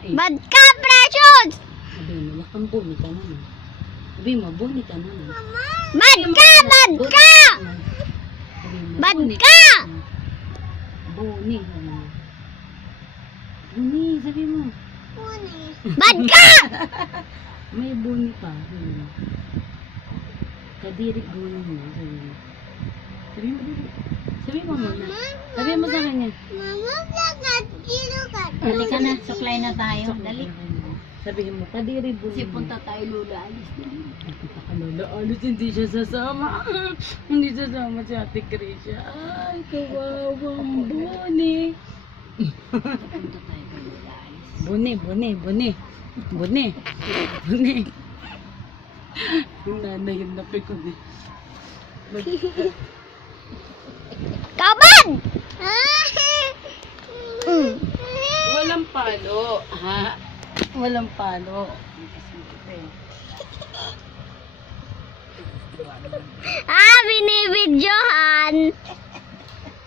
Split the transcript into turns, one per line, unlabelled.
Bad ka, Precious!
Sabi mo, lakang buni ka naman. Sabi mo, buni ka naman.
Bad ka! Bad ka!
Sabi mo,
Bad
buni
ka!
Buni. Sabi mo. Buni, sabi mo.
Bad ka!
May buni pa. Sabi mo. Kadiri buni mo. Sabi mo. Sabi mo, sabi mo muna. Sabi mo sa kanya.
Mama, plakat, kilo ka.
Halika na, suklay na tayo. Dali.
Sabihin mo, kadiri buni
Kasi
mo.
punta tayo, Lola. Alis na.
Ay, punta ka Lola. Alos, hindi siya sasama. Hindi sasama si Ate Krisha. Ay, kawawang buni.
Punta tayo kay Lola. Alis.
Buni, buni, buni. Buni. Buni. Yung nanay yung napikon eh.
Kaban!
Walang palo. Ha? Walang palo.
Ah!